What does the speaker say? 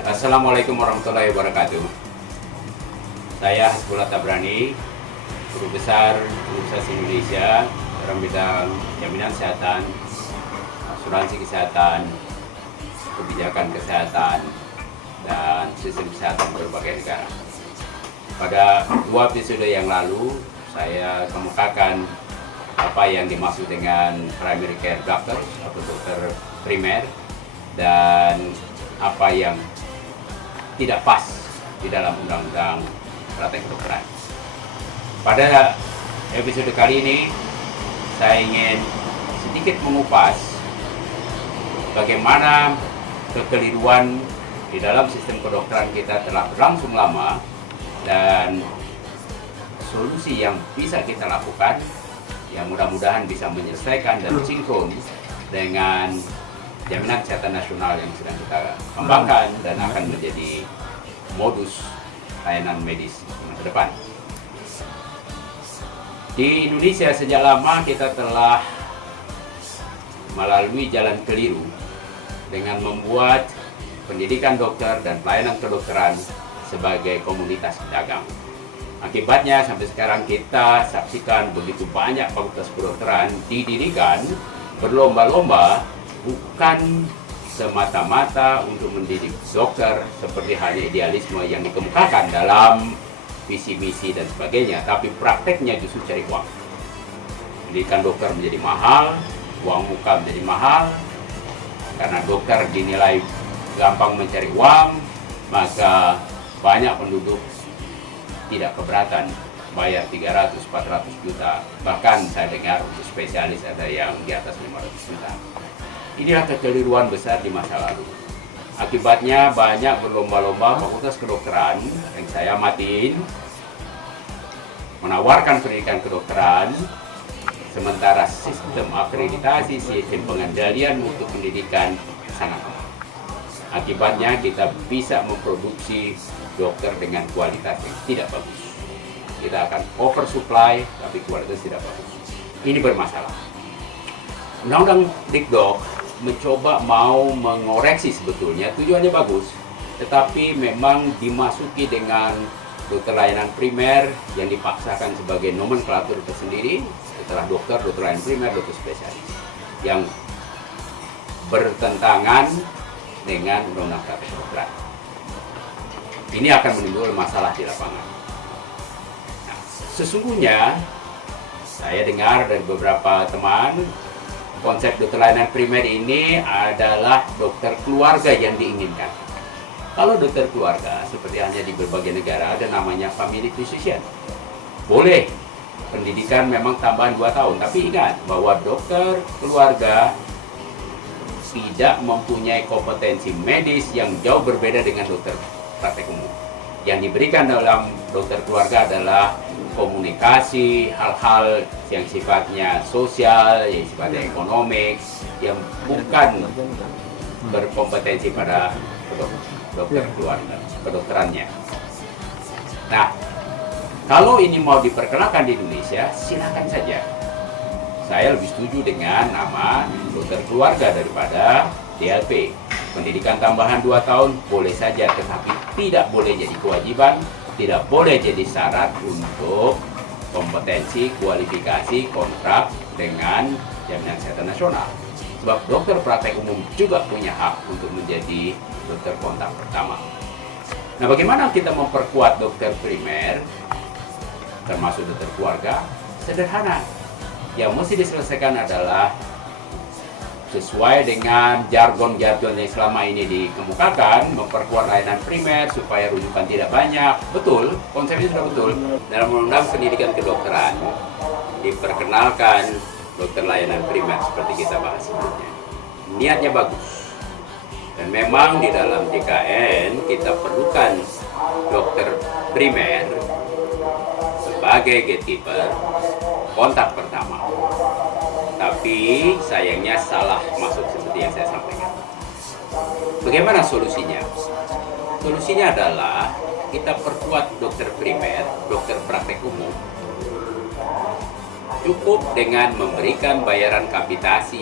Assalamualaikum warahmatullahi wabarakatuh. Saya Hasbullah Tabrani, Guru Besar Universitas Indonesia dalam bidang jaminan kesehatan, asuransi kesehatan, kebijakan kesehatan, dan sistem kesehatan berbagai negara. Pada 2 episode yang lalu, saya kemukakan apa yang dimaksud dengan primary care doctor atau dokter primer dan apa yang tidak pas di dalam undang-undang praktek kedokteran. Pada episode kali ini, saya ingin sedikit mengupas bagaimana kekeliruan di dalam sistem kedokteran kita telah berlangsung lama dan solusi yang bisa kita lakukan yang mudah-mudahan bisa menyelesaikan dan sinkron dengan jaminan kesehatan nasional yang sedang kita kembangkan dan akan menjadi modus layanan medis ke depan. Di Indonesia sejak lama kita telah melalui jalan keliru dengan membuat pendidikan dokter dan pelayanan kedokteran sebagai komoditas pedagang. Akibatnya sampai sekarang kita saksikan begitu banyak fakultas kedokteran didirikan berlomba-lomba bukan semata-mata untuk mendidik dokter seperti halnya idealisme yang dikemukakan dalam visi misi dan sebagainya, tapi prakteknya justru cari uang. Pendidikan dokter menjadi mahal, uang muka menjadi mahal, karena dokter dinilai gampang mencari uang, maka banyak penduduk tidak keberatan bayar 300-400 juta, bahkan saya dengar untuk spesialis ada yang di atas 500 juta. Inilah kekeliruan besar di masa lalu. Akibatnya banyak berlomba-lomba fakultas kedokteran yang saya amatin menawarkan pendidikan kedokteran, sementara sistem akreditasi, sistem pengendalian mutu pendidikan sangat lemah. Akibatnya kita bisa memproduksi dokter dengan kualitas yang tidak bagus. Kita akan oversupply, tapi kualitas tidak bagus. Ini bermasalah. Undang-undang Dikdok mencoba mau mengoreksi sebetulnya, tujuannya bagus, tetapi memang dimasuki dengan dokter layanan primer yang dipaksakan sebagai nomenklatur tersendiri, setelah dokter layanan primer, dokter spesialis, yang bertentangan dengan undang-undang praktek kedokteran. Ini akan menimbulkan masalah di lapangan. Nah, sesungguhnya saya dengar dari beberapa teman, konsep dokter layanan primer ini adalah dokter keluarga yang diinginkan. Kalau dokter keluarga, seperti hanya di berbagai negara, ada namanya family physician. Boleh, pendidikan memang tambahan 2 tahun, tapi ingat bahwa dokter keluarga tidak mempunyai kompetensi medis yang jauh berbeda dengan dokter praktek umum. Yang diberikan dalam dokter keluarga adalah komunikasi, hal-hal yang sifatnya sosial, yang sifatnya ekonomik, yang bukan berkompetensi pada dokter keluarga, kedokterannya. Nah, kalau ini mau diperkenalkan di Indonesia, silakan saja. Saya lebih setuju dengan nama dokter keluarga daripada DLP. Pendidikan tambahan 2 tahun boleh saja, tetapi tidak boleh jadi kewajiban, tidak boleh jadi syarat untuk kompetensi, kualifikasi, kontrak dengan jaminan kesehatan nasional. Sebab dokter praktek umum juga punya hak untuk menjadi dokter kontak pertama. Nah, bagaimana kita memperkuat dokter primer, termasuk dokter keluarga? Sederhana. Yang mesti diselesaikan adalah sesuai dengan jargon-jargon yang selama ini dikemukakan, memperkuat layanan primer supaya rujukan tidak banyak. Betul, konsepnya sudah betul. Dalam undang-undang pendidikan kedokteran diperkenalkan dokter layanan primer seperti kita bahas sebelumnya. Niatnya bagus. Dan memang di dalam JKN kita perlukan dokter primer sebagai gatekeeper, kontak pertama. Tapi sayangnya salah masuk seperti yang saya sampaikan. Bagaimana solusinya? Solusinya adalah kita perkuat dokter primer, dokter praktek umum, cukup dengan memberikan bayaran kapitasi